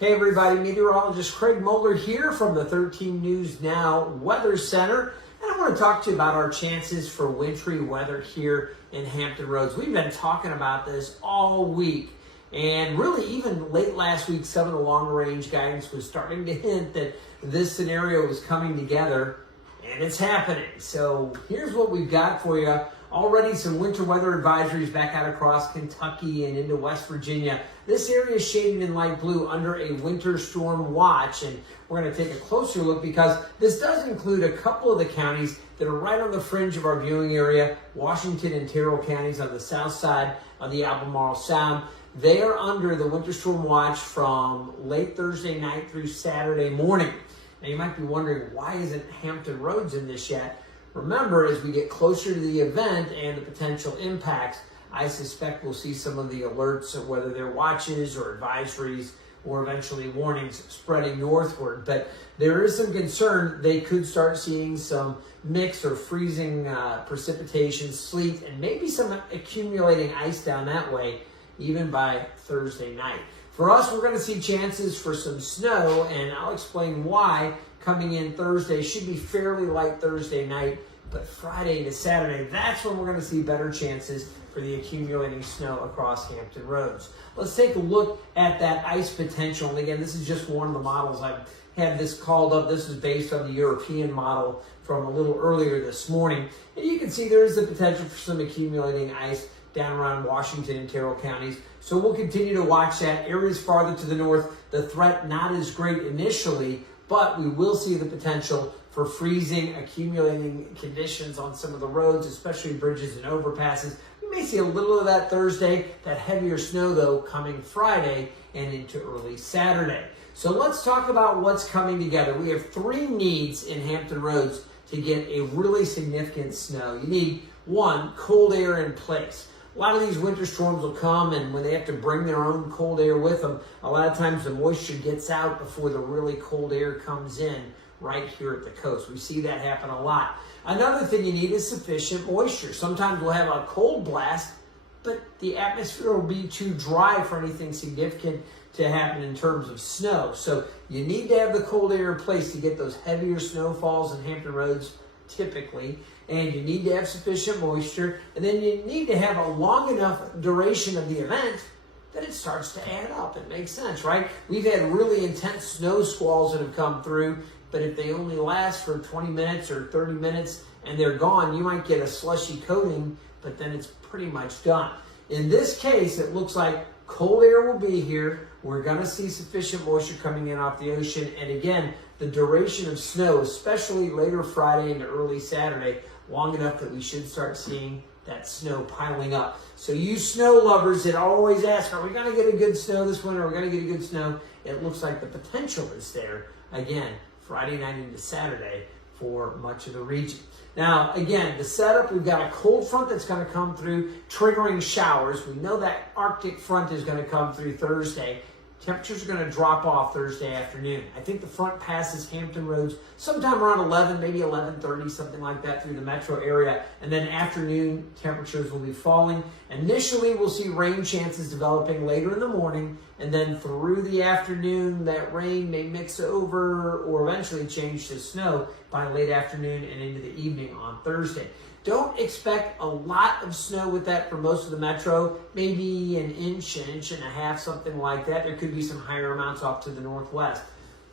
Hey everybody, Meteorologist Craig Moeller here from the 13 News Now Weather Center. And I want to talk to you about our chances for wintry weather here in Hampton Roads. We've been talking about this all week. And really, even late last week, some of the long-range guidance was starting to hint that this scenario was coming together, and it's happening. So here's what we've got for you. Already some winter weather advisories back out across Kentucky and into West Virginia. This area is shaded in light blue under a winter storm watch, and we're going to take a closer look because this does include a couple of the counties that are right on the fringe of our viewing area. Washington and Terrell counties on the south side of the Albemarle Sound. They are under the winter storm watch from late Thursday night through Saturday morning. Now you might be wondering, why isn't Hampton Roads in this yet? Remember, as we get closer to the event and the potential impacts, I suspect we'll see some of the alerts, whether they're watches or advisories or eventually warnings, spreading northward. But there is some concern they could start seeing some mixed or freezing precipitation, sleet, and maybe some accumulating ice down that way, even by Thursday night. For us, we're going to see chances for some snow, and I'll explain why. Coming in Thursday should be fairly light Thursday night, but Friday into Saturday, that's when we're going to see better chances for the accumulating snow across Hampton Roads. Let's take a look at that ice potential. And again, this is just one of the models. I've had this called up. This is based on the European model from a little earlier this morning. And you can see there is the potential for some accumulating ice down around Washington and Terrell counties. So we'll continue to watch that. Areas farther to the north, the threat not as great initially, but we will see the potential for freezing, accumulating conditions on some of the roads, especially bridges and overpasses. We may see a little of that Thursday, that heavier snow though coming Friday and into early Saturday. So let's talk about what's coming together. We have three needs in Hampton Roads to get a really significant snow. You need, one, cold air in place. A lot of these winter storms will come, and when they have to bring their own cold air with them, a lot of times the moisture gets out before the really cold air comes in right here at the coast. We see that happen a lot. Another thing you need is sufficient moisture. Sometimes we'll have a cold blast, but the atmosphere will be too dry for anything significant to happen in terms of snow. So you need to have the cold air in place to get those heavier snowfalls in Hampton Roads typically, and you need to have sufficient moisture, and then you need to have a long enough duration of the event that it starts to add up. It makes sense, right? We've had really intense snow squalls that have come through, but if they only last for 20 minutes or 30 minutes and they're gone, you might get a slushy coating, but then it's pretty much done. In this case, it looks like cold air will be here. We're going to see sufficient moisture coming in off the ocean, and again, the duration of snow, especially later Friday into early Saturday, long enough that we should start seeing that snow piling up. So you snow lovers that always ask, are we going to get a good snow this winter? Are we going to get a good snow? It looks like the potential is there, again, Friday night into Saturday for much of the region. Now, again, the setup, we've got a cold front that's going to come through, triggering showers. We know that Arctic front is going to come through Thursday. Temperatures are going to drop off Thursday afternoon. I think the front passes Hampton Roads sometime around 11, maybe 11:30, something like that through the metro area. And then afternoon temperatures will be falling. Initially, we'll see rain chances developing later in the morning. And then through the afternoon, that rain may mix over or eventually change to snow by late afternoon and into the evening on Thursday. Don't expect a lot of snow with that for most of the metro, maybe an inch and a half, something like that. There could be some higher amounts off to the northwest.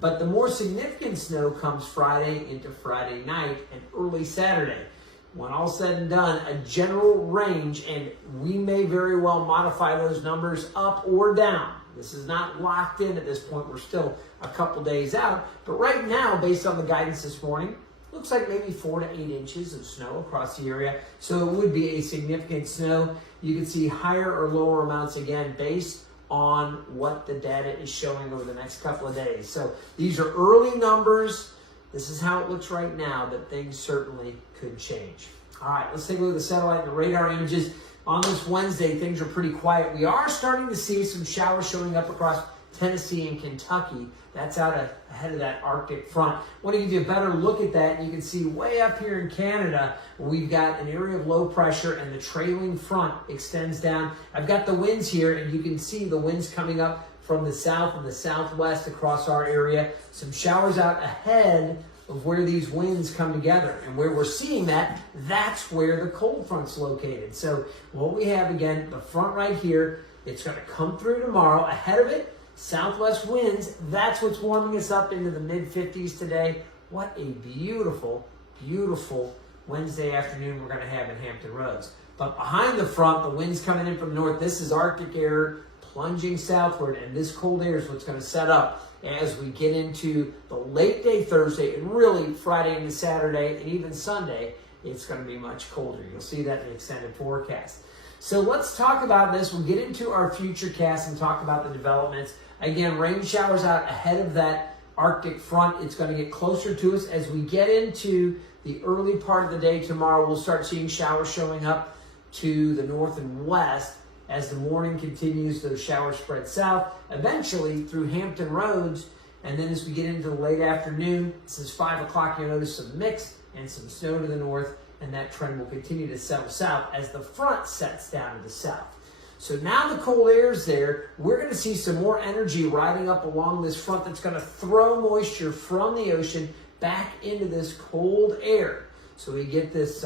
But the more significant snow comes Friday into Friday night and early Saturday. When all said and done, a general range, and we may very well modify those numbers up or down. This is not locked in at this point. We're still a couple days out. But right now, based on the guidance this morning, looks like maybe 4 to 8 inches of snow across the area. So it would be a significant snow. You can see higher or lower amounts again based on what the data is showing over the next couple of days. So these are early numbers. This is how it looks right now, but things certainly could change. All right, let's take a look at the satellite and the radar images. On this Wednesday, things are pretty quiet. We are starting to see some showers showing up across Tennessee and Kentucky. That's out ahead of that Arctic front. I want to give you a better look at that. You can see way up here in Canada, we've got an area of low pressure and the trailing front extends down. I've got the winds here, and you can see the winds coming up from the south and the southwest across our area. Some showers out ahead of where these winds come together. And where we're seeing that, that's where the cold front's located. So what we have, again, the front right here, it's going to come through tomorrow. Ahead of it, southwest winds. That's what's warming us up into the mid-50s today. What a beautiful, beautiful Wednesday afternoon we're going to have in Hampton Roads. But behind the front, the wind's coming in from the north. This is Arctic air plunging southward, and this cold air is what's going to set up as we get into the late day Thursday and really Friday into Saturday and even Sunday. It's going to be much colder. You'll see that in the extended forecast. So let's talk about this. We'll get into our future cast and talk about the developments. Again, rain showers out ahead of that Arctic front. It's going to get closer to us as we get into the early part of the day tomorrow. We'll start seeing showers showing up to the north and west. As the morning continues, those showers spread south, eventually through Hampton Roads, and then as we get into the late afternoon, this is 5 o'clock, you'll notice some mix and some snow to the north, and that trend will continue to settle south as the front sets down to the south. So now the cold air is there. We're going to see some more energy riding up along this front that's going to throw moisture from the ocean back into this cold air. So we get this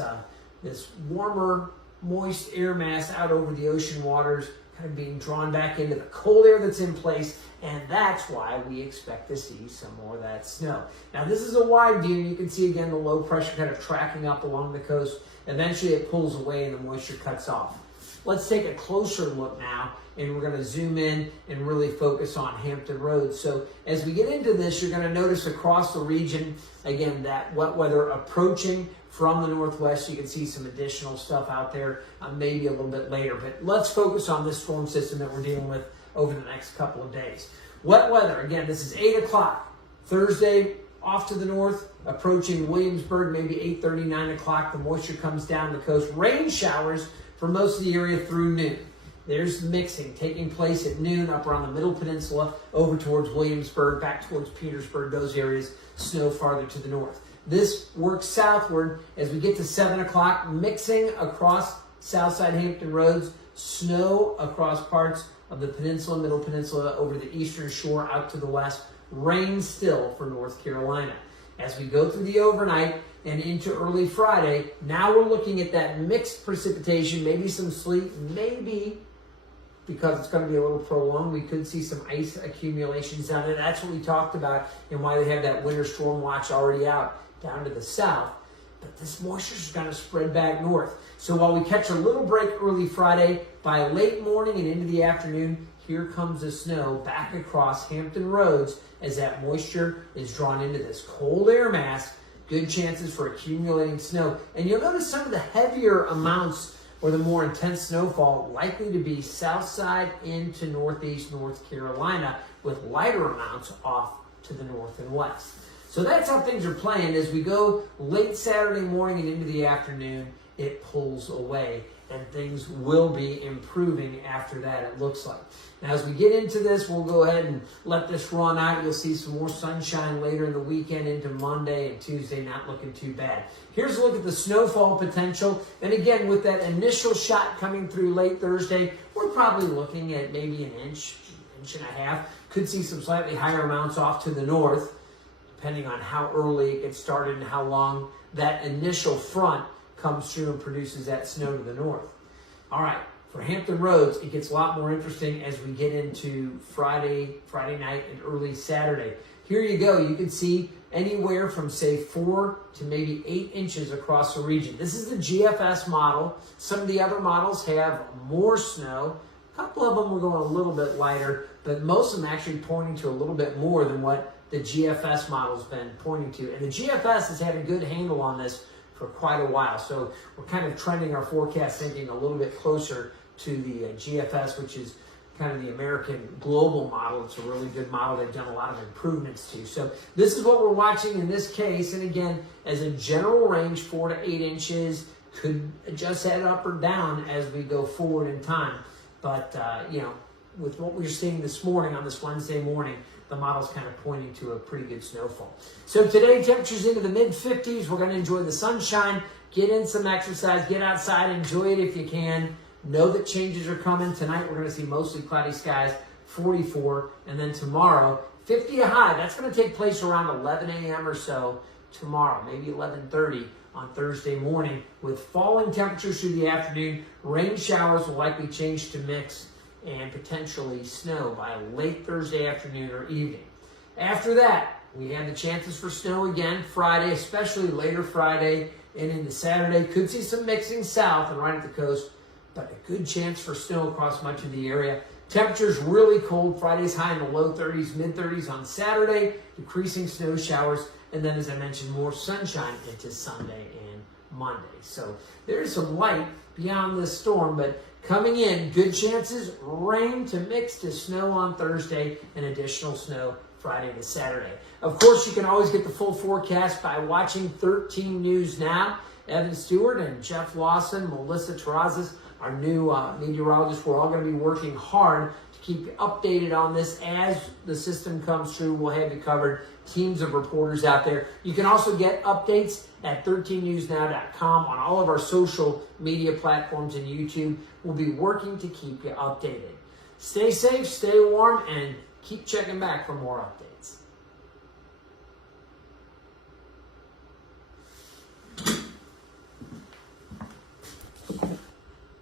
warmer, moist air mass out over the ocean waters, kind of being drawn back into the cold air that's in place, and that's why we expect to see some more of that snow. Now this is a wide view. You can see again the low pressure kind of tracking up along the coast. Eventually it pulls away and the moisture cuts off. Let's take a closer look now, and we're going to zoom in and really focus on Hampton Roads. So as we get into this, you're going to notice across the region, again, that wet weather approaching from the northwest. You can see some additional stuff out there, maybe a little bit later. But let's focus on this storm system that we're dealing with over the next couple of days. Wet weather, again, this is 8 o'clock. Thursday, off to the north, approaching Williamsburg, maybe 8:30, 9 o'clock. The moisture comes down the coast. Rain showers for most of the area through noon. There's mixing taking place at noon up around the Middle Peninsula, over towards Williamsburg, back towards Petersburg, those areas, snow farther to the north. This works southward as we get to 7 o'clock, mixing across Southside Hampton Roads, snow across parts of the peninsula, Middle Peninsula, over the eastern shore out to the west, rain still for North Carolina. As we go through the overnight and into early Friday, now we're looking at that mixed precipitation, maybe some sleet, maybe, because it's going to be a little prolonged, we could see some ice accumulations down there. That's what we talked about and why they have that winter storm watch already out down to the south. But this moisture is going to spread back north. So while we catch a little break early Friday, by late morning and into the afternoon, here comes the snow back across Hampton Roads as that moisture is drawn into this cold air mass. Good chances for accumulating snow. And you'll notice some of the heavier amounts or the more intense snowfall likely to be south side into northeast North Carolina, with lighter amounts off to the north and west. So that's how things are playing. As we go late Saturday morning and into the afternoon, it pulls away, and things will be improving after that, it looks like. Now, as we get into this, we'll go ahead and let this run out. You'll see some more sunshine later in the weekend into Monday and Tuesday, not looking too bad. Here's a look at the snowfall potential. And again, with that initial shot coming through late Thursday, we're probably looking at maybe an inch and a half. Could see some slightly higher amounts off to the north, depending on how early it gets started and how long that initial front comes through and produces that snow to the north. All right, for Hampton Roads, it gets a lot more interesting as we get into Friday night and early Saturday. Here you go. You can see anywhere from, say, 4 to maybe 8 inches across the region. This is the GFS model. Some of the other models have more snow. A couple of them are going a little bit lighter, but most of them actually pointing to a little bit more than what the GFS model's been pointing to. And the GFS has had a good handle on this for quite a while. So we're kind of trending our forecast thinking a little bit closer to the GFS, which is kind of the American global model. It's a really good model they've done a lot of improvements to. So this is what we're watching in this case. And again, as a general range, 4 to 8 inches, could adjust that up or down as we go forward in time. But, with what we're seeing this morning on this Wednesday morning, the model's kind of pointing to a pretty good snowfall. So today, temperatures into the mid-50s. We're going to enjoy the sunshine, get in some exercise, get outside, enjoy it if you can. Know that changes are coming. Tonight, we're going to see mostly cloudy skies, 44. And then tomorrow, 50 a high. That's going to take place around 11 a.m. or so tomorrow, maybe 11:30 on Thursday morning. With falling temperatures through the afternoon, rain showers will likely change to mix and potentially snow by late Thursday afternoon or evening. After that, we have the chances for snow again Friday, especially later Friday and into Saturday. Could see some mixing south and right at the coast, but a good chance for snow across much of the area. Temperatures really cold. Friday's high in the low 30s, mid-30s on Saturday, decreasing snow showers, and then, as I mentioned, more sunshine into Sunday and Monday. So there's some light beyond this storm, but coming in, good chances, rain to mix to snow on Thursday and additional snow Friday to Saturday. Of course, you can always get the full forecast by watching 13 News Now. Evan Stewart and Jeff Lawson, Melissa Terrazas, our new meteorologists, we're all going to be working hard to keep you updated on this as the system comes through. We'll have you covered. Teams of reporters out there. You can also get updates at 13newsnow.com on all of our social media platforms and YouTube. We'll be working to keep you updated. Stay safe, stay warm, and keep checking back for more updates.